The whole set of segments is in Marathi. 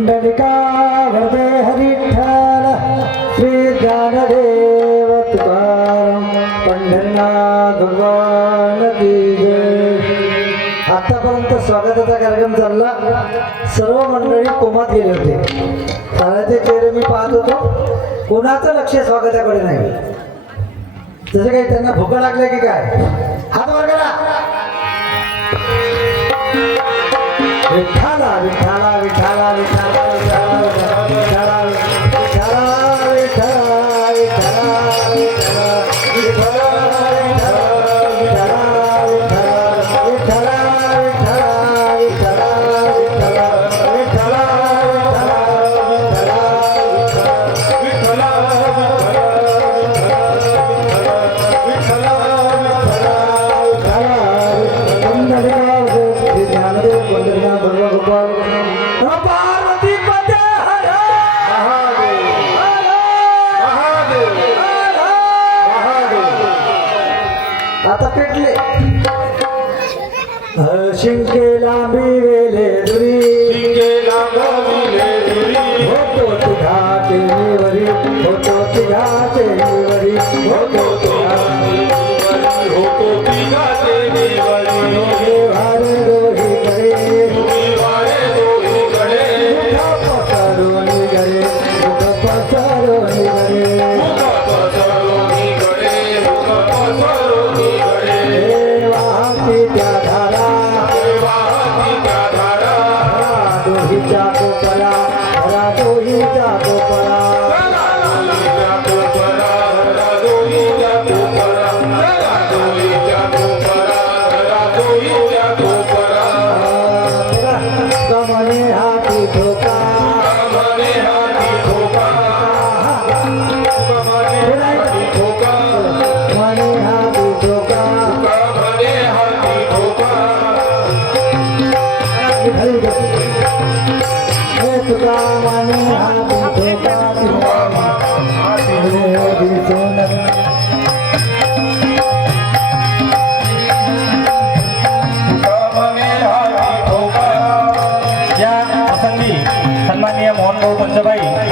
पुंडलिका वरदे हरिठ्ठल श्री ज्ञानदेव तुकाराम पंढरनाथ भगवान की आतापर्यंत स्वागताचा कार्यक्रम चालला. सर्व मंडळी कोमात गेले होते. ताऱ्याचे चेहरे मी पाहत होतो. कोणाचं लक्ष स्वागताकडे नाही? जसं काही त्यांना भूक लागल्या की काय? हात वर करा.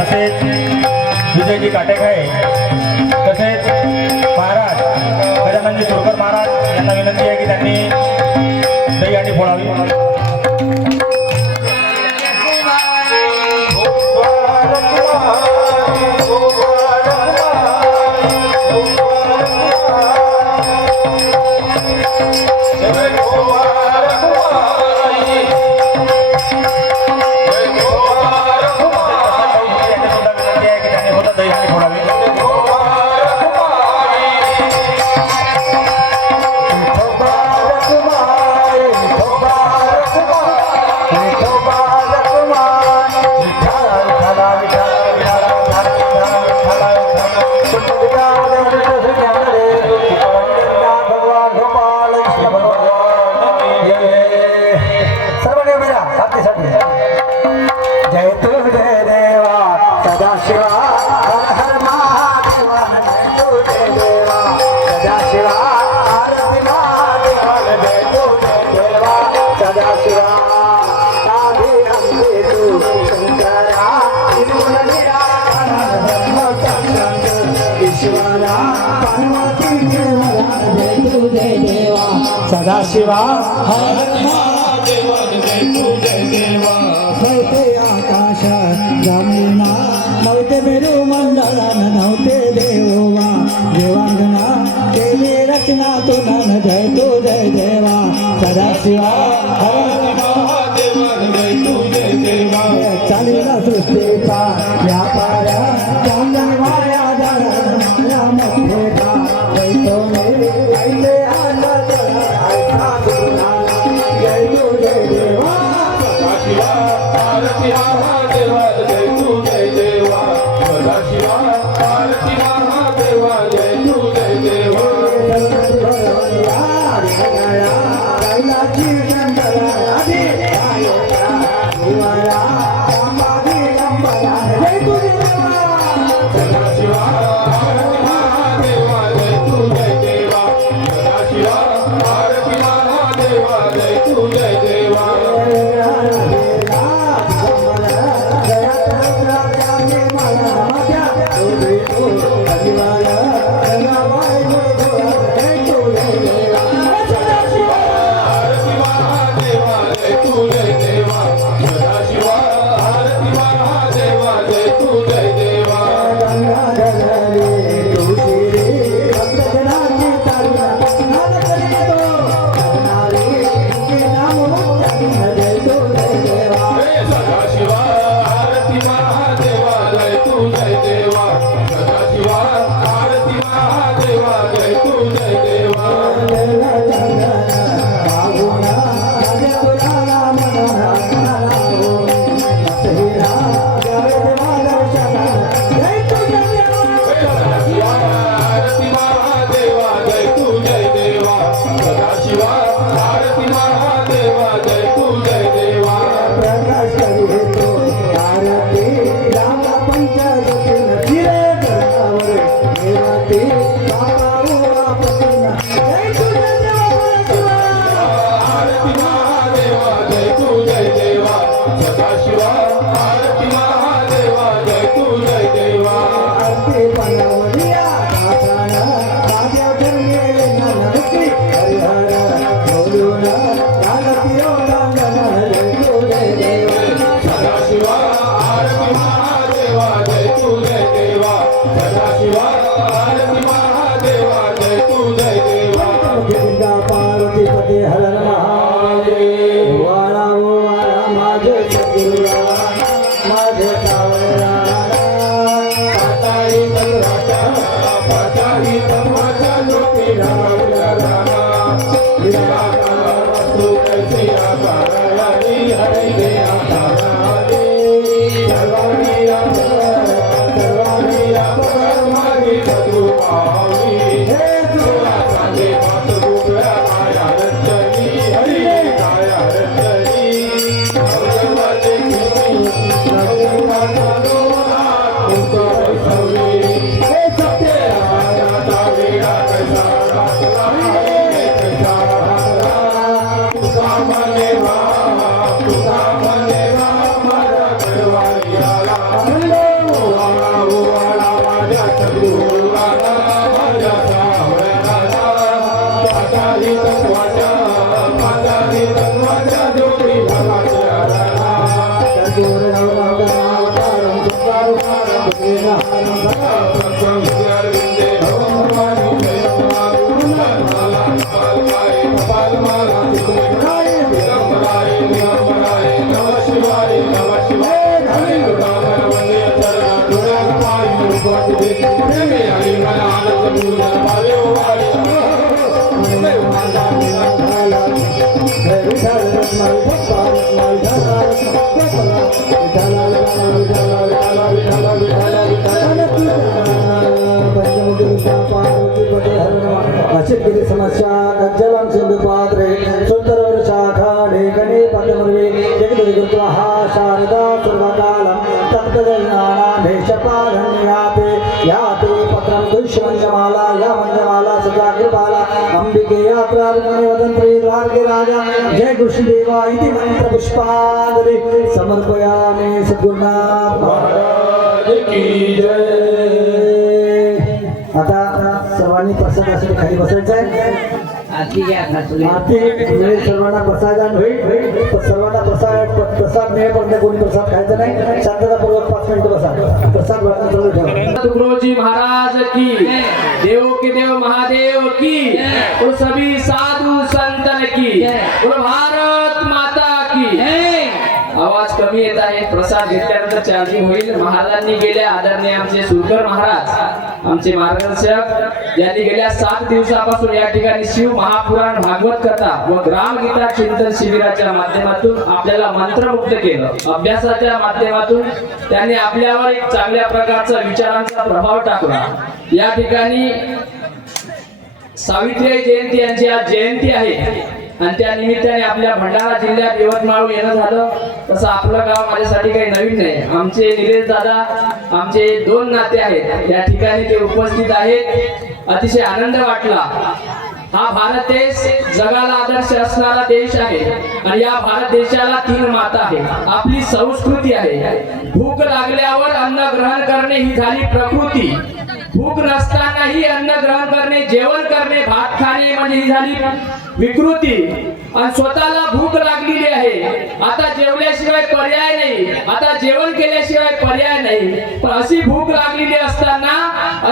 तसेच विजयजी काटेखाय तसेच महाराज गजाननजी सुरकर महाराज यांना विनंती आहे की त्यांनी दही आणि फोडावी. શિવા હર મહાદેવ જય જય દેવા સૌતે આકાશ જમુના નવતે મેરુ મંડળ નવતે દેવોવા. દેવાંગના તેની રચના તું નન જય તું જય દેવા. સદા શિવા अशिक्षित समस्या गज्जलं सिंधुपात्रे सुंदर शाखा लेखने पद्मर्वे जगद्विकृत्वा शारदा सर्वकालं तत्तजनानाधेशपालन्याते याते पत्रं दुष्यमञ्जमाला या मञ्जमाला कृष्णदेवा इति मन्त्रपुष्पाञ्जलि समर्पयामि सद्गुरुनाथ महाराज की जय। आता सर्वांनी प्रसादासाठी खाली बसायचं आहे. आरती वेळी सर्वांना प्रसादान होईल पण सर्वांना प्रसाद प्रसाद मिळेपर्यंत कोणी प्रसाद खायचा नाही. आहे प्रसाद घेतल्यानंतर चार्जिंग होईल महाराजांनी गेले आदरणीय आमचे सुरकर महाराज आमचे मार्गदर्शक यांनी गेल्या सात दिवसापासून या ठिकाणी शिव महापुराण भागवत कथा व ग्रामगीता चिंतन शिबिराच्या माध्यमातून आपल्याला मंत्रमुक्त केलं. अभ्यासाच्या माध्यमातून त्यांनी आपल्यावर एक चांगल्या प्रकारचा विचारांचा प्रभाव टाकला. या ठिकाणी सावित्रीबाई जयंती यांची आज जयंती आहे. आणि त्या निमित्ताने आपल्या भंडारा जिल्ह्यात यवतमाळ येणं झालं. तसं आपलं गाव माझ्यासाठी काही नवीन नाही. आमचे निलेश दादा आमचे दोन नाते आहेत. या ठिकाणी ते उपस्थित आहेत. अतिशय आनंद वाटला. हा भारत देश जगाला आदर्श असणारा देश आहे. आणि या भारत देशाला तीन माता आहे आपली संस्कृती आहे. भूक लागल्यावर अन्न ग्रहण करणे ही झाली प्रकृती. भूक नसतानाही अन्न ग्रहण करणे जेवण करणे भात खाणे म्हणजे ही झाली विकृती. आणि स्वतःला भूक लागलेली आहे. आता जेवल्याशिवाय पर्याय नाही. आता जेवण केल्याशिवाय पर्याय नाही. पण अशी भूक लागलेली असताना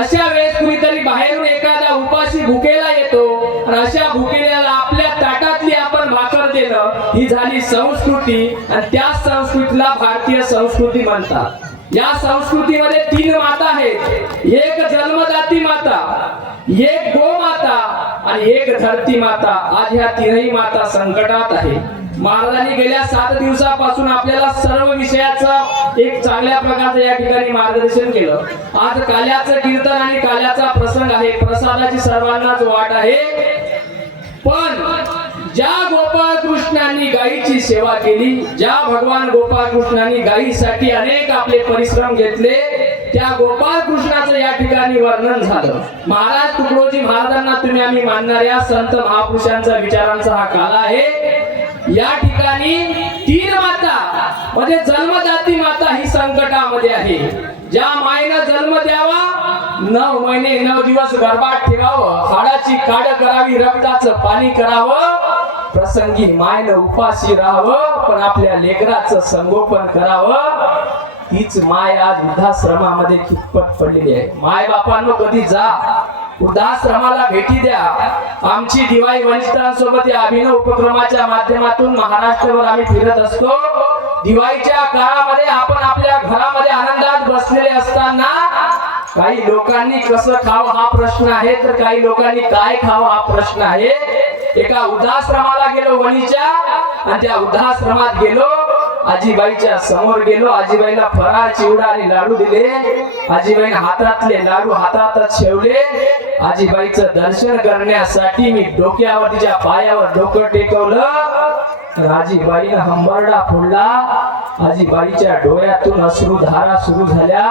अशा वेळेस कुणीतरी बाहेरून एखादा उपाशी भुकेला येतो. आणि अशा भुकेल्याला आपल्या ताटातली आपण भाकर देणं ही झाली संस्कृती. आणि त्या संस्कृतीला भारतीय संस्कृती म्हणतात. या संस्कृतीमध्ये तीन माता आहेत. एक जन्मदाती माता एक गोमाता आणि एक धरती माता. आज ह्या तीनही माता संकटात आहे महाराजांनी गेल्या सात दिवसापासून आपल्याला सर्व विषयाचं एक चांगल्या प्रकारचं या ठिकाणी मार्गदर्शन केलं. आज काल्याचं कीर्तन आणि काल्याचा प्रसंग आहे. प्रसादाची सर्वांनाच वाट आहे. पण ज्या गोपाळ कृष्णांनी गायीची सेवा केली ज्या भगवान गोपाळ कृष्णांनी गायीसाठी अनेक आपले परिश्रम घेतले त्या गोपाळ कृष्णाचं या ठिकाणी वर्णन झालं. महाराज तुकडोजी महाराजांना तुम्ही आम्ही मानणाऱ्या संत महापुरुषांचा विचारांचा हा काल आहे. या ठिकाणी तीन माता म्हणजे जन्मदाती माता ही संकटामध्ये आहे. ज्या मायेनं जन्म द्यावा नऊ महिने नऊ दिवस गर्भात ठेवावं हाडाची काड करावी रक्ताचं पाणी करावं प्रसंगी मायन उपाशी राहावं पण आपल्या लेकराचं संगोपन करावं. तीच माय आज वृद्धाश्रमामध्ये खितपट पडलेली आहे. माय बापांनो कधी जा. वृद्धाश्रमाला भेटी द्या. आमची दिवाळी वंचितांसोबत या अभिनव उपक्रमाच्या माध्यमातून महाराष्ट्रावर आम्ही फिरत असतो. दिवाळीच्या काळामध्ये आपण आपल्या घरामध्ये आनंदात बसलेले असताना काही लोकांनी कसं खावं हा प्रश्न आहे तर काही लोकांनी काय खावं हा प्रश्न आहे? एका वृद्धाश्रमाला गेलो वणीच्या आणि त्या वृद्धाश्रमात गेलो आजीबाईच्या समोर गेलो आजीबाईला फराळ चिवडा आणि लाडू दिले. आजीबाईने हातातले लाडू हातातच शेवले. आजीबाईचं दर्शन करण्यासाठी मी डोक्यावर तिच्या पायावर डोकं टेकवलं तर आजीबाईनं हंबरडा फोडला. आजीबाईच्या डोळ्यातून अश्रू धारा सुरू झाल्या.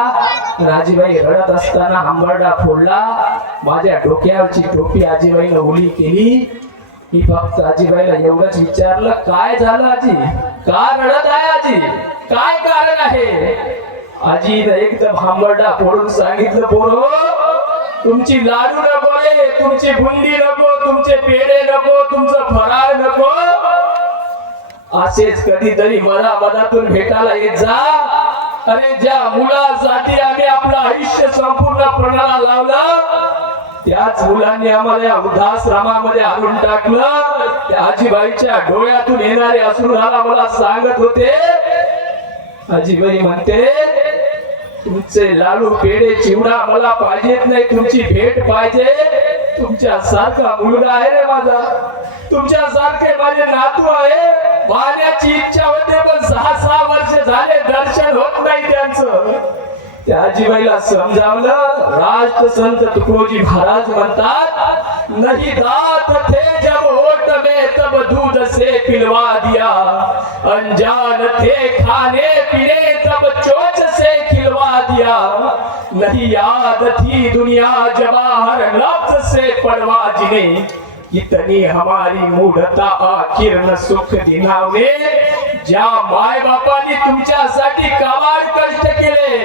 राजीबाई रडत असताना हंबरडा फोडला. माझ्या डोक्यावरची टोपी आजीबाईनं उली केली. मी फक्त आजीबाईला एवढंच विचारलं काय झालं आजी? का रडत आहे आजी? काय कारण आहे? आजीनं एकदम हांबरडा फोडून सांगितलं पोरो तुमची लाडू नको तुमची बुंदी नको तुमचे पेढे नको तुमचं फराळ नको. असेच कधीतरी मला मनातून भेटायला येत जा. अरे ज्या मुलासाठी आम्ही आपलं आयुष्य संपूर्ण प्रणाला लावलं त्याच मुलांनी आम्हाला या वृद्धाश्रमामध्ये आणून टाकलं. त्या आजीबाईच्या डोळ्यातून येणारे अश्रुधारा मला सांगत होते आजीबाई म्हणते तुमचे लाडू पेढे चिवडा मला पाहिजेत नाही तुमची भेट पाहिजे. तुमच्या सारखा मुलगा आहे रे माझा. तुमच्या सारखे माझे नातू आहे. पाहण्याची इच्छा होते पण सहा सहा वर्ष झाले दर्शन होत नाही त्यांचं. त्या आजीबाईला समजावलं राष्ट्रसंत तुकोजी महाराज म्हणतात नाही दात थे जब होट में तब दूध से पिलवा दिया. अनजान थे खाने पीने तब चोच से खिलवा दिया. नहीं याद थी दुनिया जवाहर लफ्ज से पड़वा जिन्हें इतनी हमारी मूढता आखिर सुख दिनावे। ज्या माय बापांनी तुमच्यासाठी काबाड कष्ट केले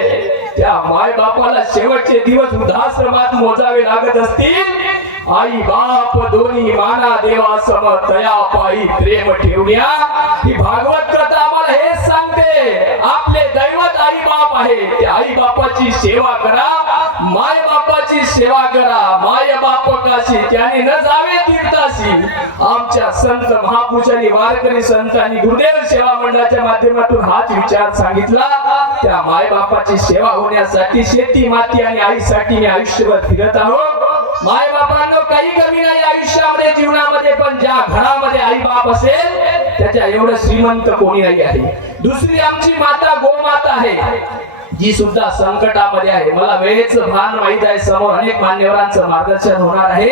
त्या माय बापाला शेवटचे दिवस वृद्धाश्रमात मोजावे लागत असतील. आई बाप दोन्ही माना देवा सम तया पायी प्रेम ठेवण्या ही भागवत कथा आम्हाला हेच सांगते. आपले दैवत आई बाप आहे त्या आई बापाची सेवा करा. माय देवाची सेवा करा. माय बाप काशी त्याने न जावे तीर्थाशी. आमच्या संत महापुरुषांनी वारकरी संतांनी गुरुदेव सेवा मंडळाच्या माध्यमातून हाच विचार सांगितला. त्या मायबापाची सेवा होण्यासाठी शेती माती आणि आईसाठी मी आयुष्यभर फिरत आहोत माय बापांना काही कमी नाही आयुष्यामध्ये जीवनामध्ये पण ज्या घरामध्ये आई बाप असेल त्याच्या एवढं श्रीमंत कोणी नाही आहे. दुसरी आमची माता गोमाता आहे. जी सुद्धा संकटामध्ये आहे. मला वेळेचं भान माहीत आहे. समोर अनेक मान्यवरांचं मार्गदर्शन होणार आहे.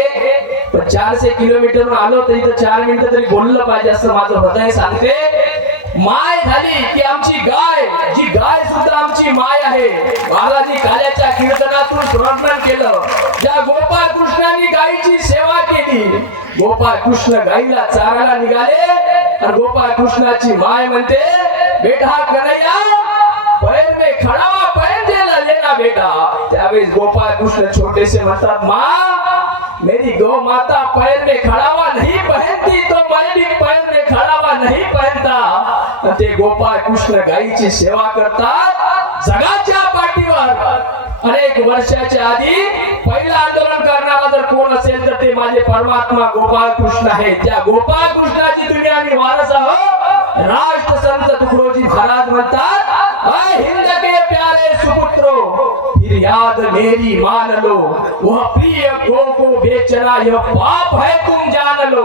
पण चारशे किलोमीटर आलो तर इथं चार मिनिटं तरी बोललं पाहिजे असं माझं हृदय सांगते. माय झाली की आमची गाय जी गाय सुद्धा आमची माय आहे. बालाजी काल्याच्या कीर्तनातून स्मरण केलं. ज्या गोपाळ कृष्णाने गायीची सेवा केली गोपाळ कृष्ण गायीला चारायला निघाले. आणि गोपाळ कृष्णाची माय म्हणते बेटा कन्हैया पैर में खड़ा हुआ लेना बेटा. त्यावेळेस गोपाळ कृष्ण छोटेसे म्हणतात माँ मेरी गौ माता पैर में खड़ा हुआ नहीं पहनती तो मैं भी पैर में खड़ा हुआ नहीं पहनता. ते गोपाळ कृष्ण गायीची सेवा करतात जगाच्या पाठीवर. अनेक वर्षाच्या आधी पहिलं आंदोलन करणारा जर कोण असेल तर ते माझे परमात्मा गोपाळ कृष्ण आहे त्या गोपाळ कृष्णाची तुम्ही आम्ही वारस आहोत. राष्ट्र संत तुकडोजी महाराज म्हणतात हिंद के प्यारे सुपुत्रो फिर याद मेरी मान लो वह प्रिय गो को बेचना यह पाप है तुम जान लो।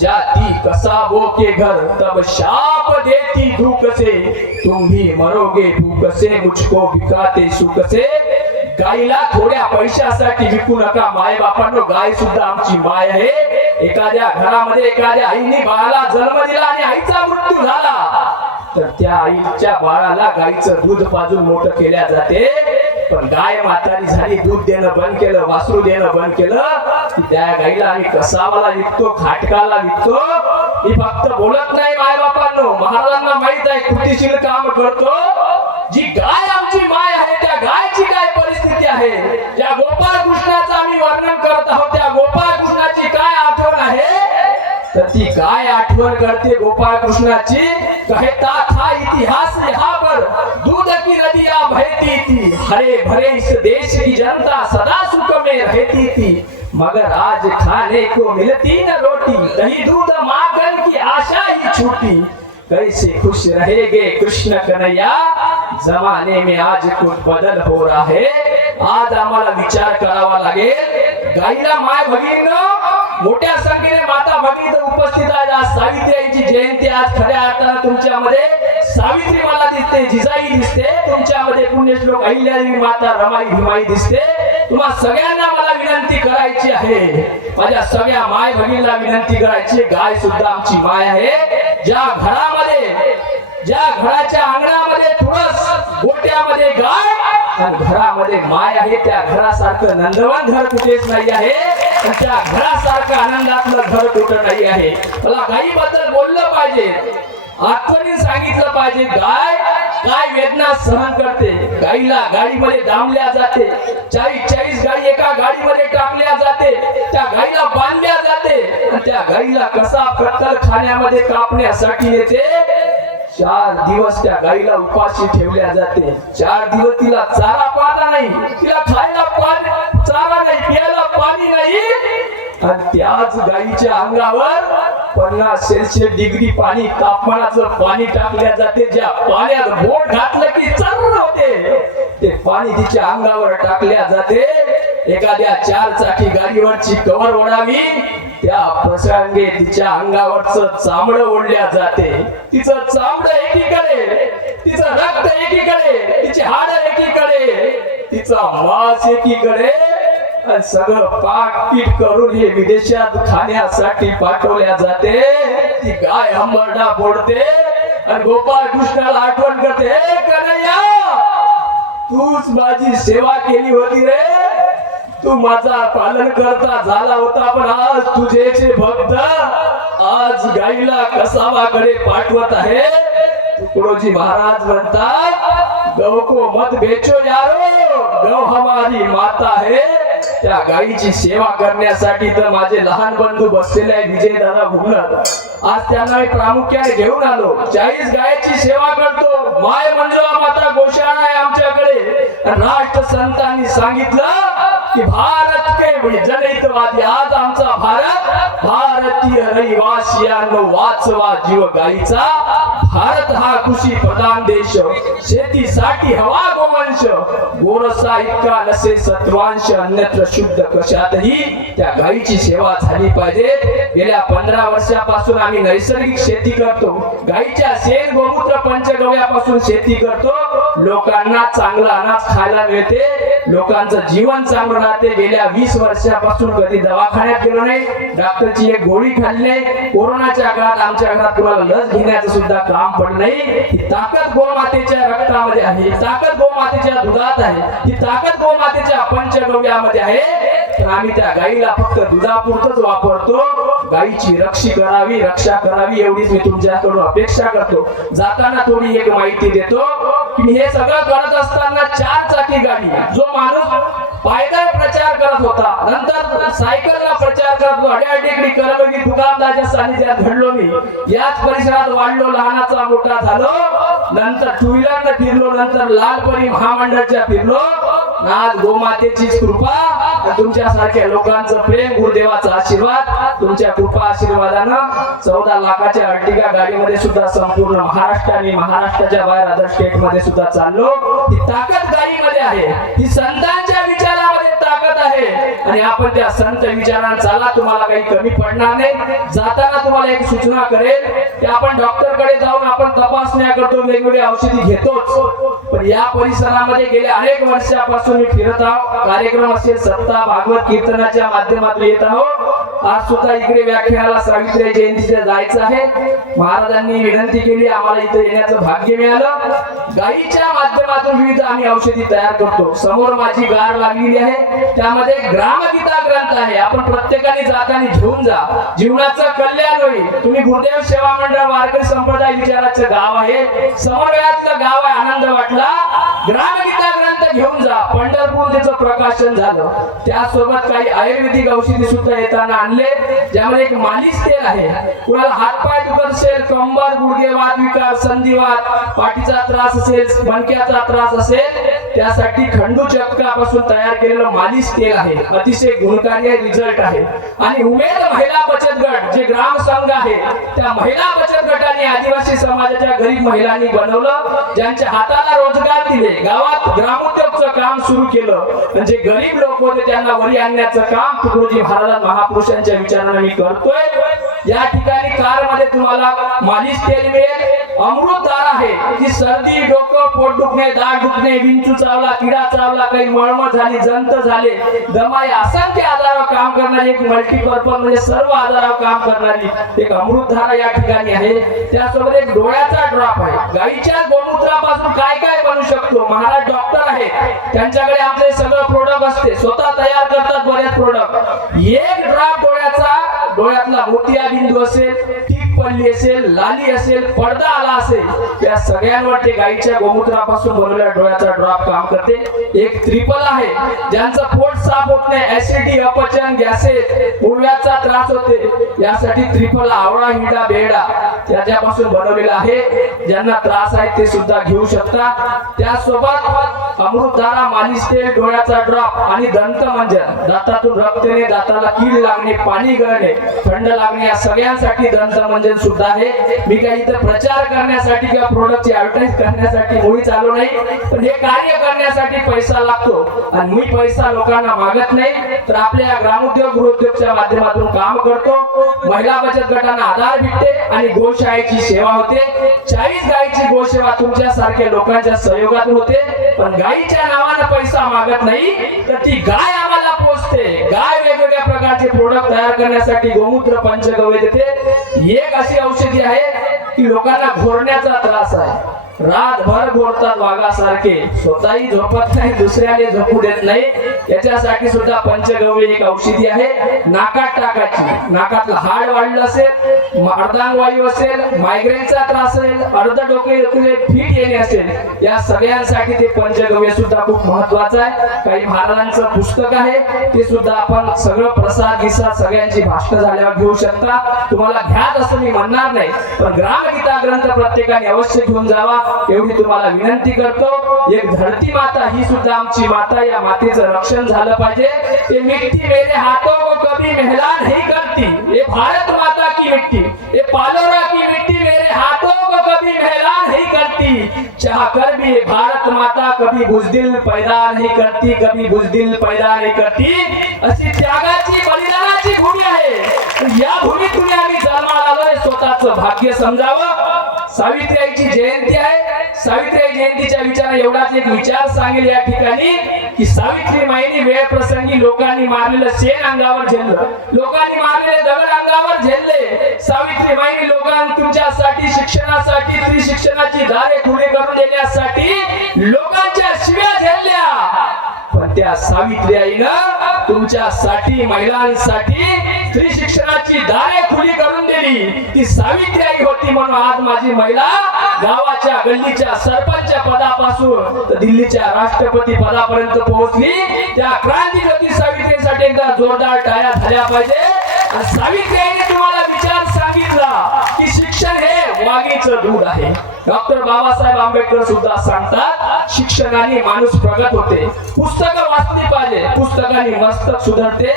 जाती कसाबों के घर तब शाप देती धूप से। तुम भी मरोगे भूख से मुझको बिकाते सुख से। गाईला थोड्या पैशासाठी विकू नका माय बापांनो गाय सुद्धा आमची माय आहे। एखाद्या घरामध्ये एखाद्या आईने बाळाला जन्म दिला आणि आईचा मृत्यू झाला। तर त्या आईच्या बाळाला गाईचं दूध पाजून मोठं केल्या जाते. पण गाय म्हातारी झाली दूध देणं बंद केलं वासरू देणं बंद केलं की त्या गाईला आम्ही कसावाला विकतो खाटकाला विकतो. मी फक्त बोलत नाही माय बापांनो महाराजांना माहीत आहे कृतीशील काम करतो. जी गाय आमची माय आहे त्या गायची काय परिस्थिती आहे? ज्या गोपाळ कृष्णाचं आम्ही वर्णन करत आहोत त्या गोपाळ कृष्णाची काय आठवण आहे? तर ती गाय आठवण करते गोपाळ कृष्णाची कहता था इतिहास यहाँ पर, दूध की नदियाँ बहती थी। हरे भरे इस देश की जनता सदा सुख में रहती थी। मगर आज खाने को मिलती न रोटी, दही दूध माखन की आशा ही छूटी। कैसे खुश रहेगे कृष्ण कन्हैया? जमाने में आज कुछ बदल हो रहा है। आज आम्हाला विचार करावा लागेल गाईला माय भगिनी मोठ्या संख्येने माता भगिनी तर उपस्थित आहेत. आज सावित्रीची जयंती आज खऱ्या अर्थानं तुमच्यामध्ये सावित्री मला दिसते जिजाई दिसते. तुमच्यामध्ये पुण्यश्लोक अहिल्यादेवी माता रमाई हिमाई दिसते. तुम्हा सगळ्यांना मला विनंती करायची आहे. माझ्या सगळ्या माय भगिनीला विनंती करायची गाय सुद्धा आमची माय आहे. ज्या घरामध्ये ज्या घराच्या अंगणामध्ये तुळस गोट्यामध्ये गाय आणि घरामध्ये माय आहे त्या घरासारखं नंदवन घर कुठेच नाही आहे. त्या घरासारखं आनंदातलं घर कुठं नाही आहे. मला गायीबद्दल बोललं पाहिजे. आठवणी सांगितलं पाहिजे गाय काय वेदना सहन करते. गाईला गाडीमध्ये दामल्या जाते. चाळीस चाळीस गाडी एका गाडीमध्ये टाकल्या जाते. त्या गाईला बांधल्या जाते. आणि त्या गाईला कसा कत्तल खाण्यामध्ये कापण्यासाठी येते? चार दिवस त्या गाईला उपाशी ठेवल्या जाते. चार दिवस तिला चारा पाला नाही. तिला खायला पाणी चारा नाही प्यायला पाणी नाही. आणि त्याच गाईच्या अंगावर पन्नास सेल्सिअस डिग्री पाणी तापमानाचं पाणी टाकल्या जाते. ज्या पाण्यात बोट घातलं की चर्र होते. ते पाणी तिच्या अंगावर टाकल्या जाते. एखाद्या चार चाकी गाडीवरची कवर ओढावी त्या प्रसंगे तिच्या अंगावरच चामड ओढल्या जाते. तिचं चामड एकीकडे तिचं रक्त एकीकडे तिची हाड एकीकडे तिचा मास एकीकडे. सगळं पाकपीट करून हे विदेशात खाण्यासाठी पाठवल्या जाते. ती गाय अंबरडा फोडते आणि गोपाळ कृष्णाला आठवण करते "ए कन्हैया तूच माझी सेवा केली होती रे. तू माझा पालन करता झाला होता पण आज तुझेचे भक्त आज गाईला कसावाकडे पाठवत आहे. तुकडोजी महाराज म्हणतात गव को मत बेचो यारो गव हमारी माता आहे त्या गाईची सेवा करण्यासाठी तर माझे लहान बंधू बसलेले आहे विजयदादा भुगणार आज त्यांना मी प्रामुख्याने घेऊन आलो. चाळीस गायची सेवा करतो. माय मंजुळा माता गोशाळा आहे आमच्याकडे. राष्ट्र संतांनी सांगितलं की भारत के जनहितवादी आज आमचा भारत भारतीय रहिवासियांनो वाचवा जीव गाईचा. भारत हा कृषी प्रधान देश शेतीसाठी हवा गोवंश. गोरसा इतका नसे सत्वांश अन्यत्र शुद्ध कशातही. त्या गाईची सेवा झाली पाहिजे. गेल्या पंधरा वर्षापासून आम्ही नैसर्गिक शेती करतो. गाईच्या शेण गोमूत्र पंचगव्यापासून शेती करतो. लोकांना चांगला अनाज खायला मिळते. लोकांचं जीवन चांगलं राहते गेल्या वीस वर्षापासून कधी दवाखान्यात गेलो नाही डॉक्टरची एक गोळी खाल्ली नाही. कोरोनाच्या काळात आमच्या घरात तुम्हाला लस घेण्याचं सुद्धा काम पडलं नाही. ही ताकद गोमातेच्या रक्तामध्ये आहे ही ताकद गोमातेच्या दुधात आहे ही ताकद गोमातेच्या पंचगव्यामध्ये आहे. तर आम्ही त्या गाईला फक्त दुधापुरतच वापरतो. गाईची रक्षी करावी रक्षा करावी एवढीच मी तुमच्याकडून अपेक्षा करतो. जाताना थोडी एक माहिती देतो की हे सगळं करत असताना चार चाकी गाडी जो माणूस पायदळ प्रचार करत होता. नंतर सायकलला प्रचार करत होता अड्या टेकडी करवगी दुकानदाराच्या सानिध्यात घडलो मी. याच परिसरात वाढलो लहानाचा मोठा झालो. नंतर टू व्हीलरनं फिरलो नंतर लालपरी महामंडळच्या फिरलो. आज गोमातेची कृपा. आणि तुमच्यासारख्या लोकांचं प्रेम गुरुदेवाचा आशीर्वाद तुमच्या कृपा आशीर्वादानं चौदा लाखाच्या अर्टिका गाडीमध्ये सुद्धा संपूर्ण महाराष्ट्र आणि महाराष्ट्राच्या बाहेर अदर स्टेटमध्ये सुद्धा चाललो. ही ताकद गाडीमध्ये आहे. ही संतांच्या विचार आणि आपण त्या संत विचारांना चाला तुम्हाला काही कमी पडणार नाही. जाताना तुम्हाला एक सूचना करेल की आपण डॉक्टरकडे जाऊन आपण तपासण्या करतो वेगवेगळी औषधी घेतोच. पण या परिसरामध्ये गेल्या अनेक वर्षापासून मी फिरत आहोत कार्यक्रम असेल सत्ता भागवत कीर्तनाच्या माध्यमातून येत आहोत आज सुद्धा इकडे व्याख्यानाला सावित्री जयंतीच्या जायचं आहे. महाराजांनी विनंती केली आम्हाला इथे येण्याचं भाग्य मिळालं. गायीच्या माध्यमातून विविध आम्ही औषधी तयार करतो. समोर माझी गार लागलेली आहे. त्यामध्ये ग्रामगीता ग्रंथ आहे. आपण प्रत्येकाने जाताना घेऊन जा. जीवनाचं कल्याण होईल. तुम्ही गुरुदेव सेवा मंडळ वारकरी संप्रदाय विचाराचं गाव आहे. समन्वयातलं गाव आहे आनंद वाटला. ग्रामगीता घेऊन जा. पंढरपूर त्याचं प्रकाशन झालं. त्यासोबत काही आयुर्वेदिक औषधी सुद्धा येताना आणले ज्यामध्ये एक मालिश तेल आहे. कुणाला हातपाय दुखत असेल कंबर गुडघे वाद विकार संधिवात पाठीचा त्रास असेल मणक्याचा त्रास असेल त्यासाठी खंडू चक्कापासून तयार केलेलं मालिश तेल आहे. अतिशय गुणकारी रिझल्ट आहे. आणि उमेद महिला बचत गट जे ग्राम संघ आहे त्या महिला बचत गटाने आदिवासी समाजाच्या गरीब महिलांनी बनवलं ज्यांच्या हाताला रोजगार दिले. गावात ग्रामोद्योग जॉबचं काम सुरू केलं. म्हणजे गरीब लोक होते त्यांना वरी आणण्याचं काम तुकडोजी महाराज महापुरुषांच्या विचाराने मी करतोय. या ठिकाणी कारमध्ये तुम्हाला मालिश तेल मिळेल अमृतधार आहे. जी सर्दी डोकं पोट दुखणे दाट दुखणे विंचू चावला किडा चावला काही मळमळ झाली जंत झाले दमा असंख्य आजारावर काम करणारी एक मल्टीपर्पज म्हणजे सर्व आजारावर काम करणारी एक अमृतधारा या ठिकाणी आहे. त्यासोबत एक डोळ्याचा ड्रॉप आहे. गाईच्या गोमूत्रापासून काय काय बनू शकतो? महाराज डॉक्टर आहे त्यांच्याकडे आपले सगळं प्रोडक्ट असते. स्वतः तयार करतात बरेच प्रोडक्ट एक ड्रॉप डोळ्याचा डोळ्यातला मोतिया बिंदू असेल टीप पडली असेल लाली असेल पडदा आला असेल त्या सगळ्यांवर ते गाईच्या गोमूत्रापासून बनवलेल्या डोळ्याचा ड्रॉप काम करते. एक ट्रिपल आहे. ज्यांचं पोट साफ होत नाही ऍसिडी अपचन गॅसेस मुळव्याचा त्रास होते. यासाठी ट्रिपल आवळा हिडा बेडा त्याच्यापासून बनवलेला आहे. ज्यांना त्रास आहे ते सुद्धा घेऊ शकता. त्यासोबत अमृतधारा मालिश तेल डोळ्याचा ड्रॉप आणि दंत मंजन. दातातून रक्त येणे दाताला कीड लागणे पाणी गळणे थंड लागणे या सगळ्यांसाठी दंत मंजन सुद्धा आहे. मी काही इथं प्रचार करण्यासाठी किंवा प्रोडक्टची ऍडव्हर्टाईज करण्यासाठी मुळी चालू नाही. पण हे कार्य करण्यासाठी पैसा लागतो. आणि मी पैसा लोकांना मागत नाही. तर आपल्या ग्रामोद्योग गृहोद्योगच्या माध्यमातून काम करतो. महिला बचत गटांना आधार भेटते आणि गोशाळेची सेवा होते. चाळीस गायीची गोसेवा तुमच्या सारख्या लोकांच्या सहयोगातून होते. पण गायीच्या नावानं पैसा मागत नाही तर ती गाय आम्हाला असते गाय वेगवेगळ्या प्रकारचे प्रोडक्ट तयार करण्यासाठी गोमूत्र पंचगव्य देते. एक अशी औषधी आहे की लोकांना घोरण्याचा त्रास आहे. रातभर बोलतात वाघासारखे. स्वतःही झोपत नाही दुसऱ्याने झोपू देत नाही. याच्यासाठी सुद्धा पंचगव्य एक औषधी आहे. नाकात टाकायची. नाकातलं हाड वाढलं असेल अर्धांगवायू असेल मायग्रेनचा त्रास असेल अर्ध डोके फीट येणे असेल या सगळ्यांसाठी ते पंचगव्य सुद्धा खूप महत्वाचं आहे. काही महाराजांचं पुस्तक आहे ते सुद्धा आपण सगळं प्रसाद गिसाद सगळ्यांची भाषण झाल्यावर घेऊ शकता. तुम्हाला घ्यात असं मी म्हणणार नाही पण ग्रामगीता ग्रंथ प्रत्येकाने अवश्य घेऊन जावा. एवढी तुम्हाला विनंती करतो. एक धरती माता ही सुद्धा आमची माता या मातेचं रक्षण झालं पाहिजे. ते मिट्टी मेरे हाथों को कभी मेहला नहीं करती. ये भारत माता की मिट्टी ये पालोरा की मिट्टी मेरे हाथों को कभी मेहला नहीं करती. चाह कर भी ये भारत माता कभी बुजदिल पैदा नहीं करती कभी बुजदिल पैदा नहीं करती. अशी त्यागाची बलिदानाची भूमी आहे. या भूमीतून आम्ही जन्माला आलोय स्वतःच भाग्य समजावं. सावित्रीची जयंती आहे. सावित्री जयंतीच्या विचार एवढाच एक विचार सांगेल या ठिकाणी की सावित्री माईने वेळ प्रसंगी लोकांनी मारलेलं शेण अंगावर झेललं. लोकांनी मारलेले दगड अंगावर झेलले. सावित्री माईने लोकांना तुमच्यासाठी शिक्षणासाठी स्त्री शिक्षणाची दारे खुले करून देण्यासाठी लोकांच्या शिव्या झेलल्या. पण त्या सावित्री आईनं तुमच्यासाठी महिलांसाठी स्त्री शिक्षणाची दारे खुली करून दिली. ती सावित्री आई होती म्हणून आज माझी महिला गावाच्या गल्लीच्या सरपंच पदापासून तर दिल्लीच्या राष्ट्रपती पदापर्यंत पोहोचली. त्या क्रांतिगती सावित्रीसाठी एकदा जोरदार टाळ्या झाल्या पाहिजे. आणि सावित्री आईने तुम्हाला विचार सांगितला की शिक्षण हे वाघीचं दूध आहे. डॉक्टर बाबासाहेब आंबेडकर सुद्धा सांगतात शिक्षणाने माणूस प्रगत होते. पुस्तक वाचली पाहिजे. पुस्तकाने मस्तक सुधारते.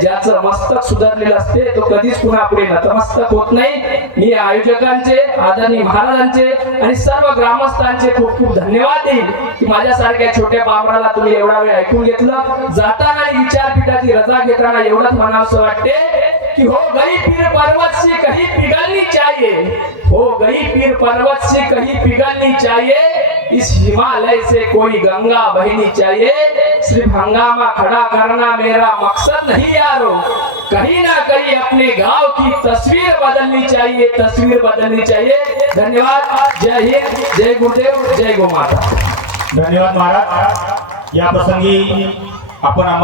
ज्याचं मस्तक सुधारलेलं असते तो कधीच पुन्हा पुढे नतमस्तक होत नाही. मी आयोजकांचे आदरणीय महाराजांचे आणि सर्व ग्रामस्थांचे खूप खूप धन्यवाद देईल की माझ्यासारख्या छोट्या बाबराला तुम्ही एवढा वेळ ऐकून घेतलं. जाताना विचारपीठाची रजा घेताना एवढंच म्हणावं वाटते की हो गरीब पर्वत से कहीं पिघलनी चाहिए। हो गई पीर पर्वत से कहीं पिघलनी चाहिए। इस हिमालय से कोई गंगा बहनी चाहिए। सिर्फ़ हंगामा खड़ा करना मेरा मकसद नहीं यारो। कहीं ना कहीं अपने गाँव की तस्वीर बदलनी चाहिए, तस्वीर बदलनी चाहिए। धन्यवाद। जय हिंद, जय गुरुदेव, जय गो माता। धन्यवाद महाराज। या प्रसंगी आम्हाला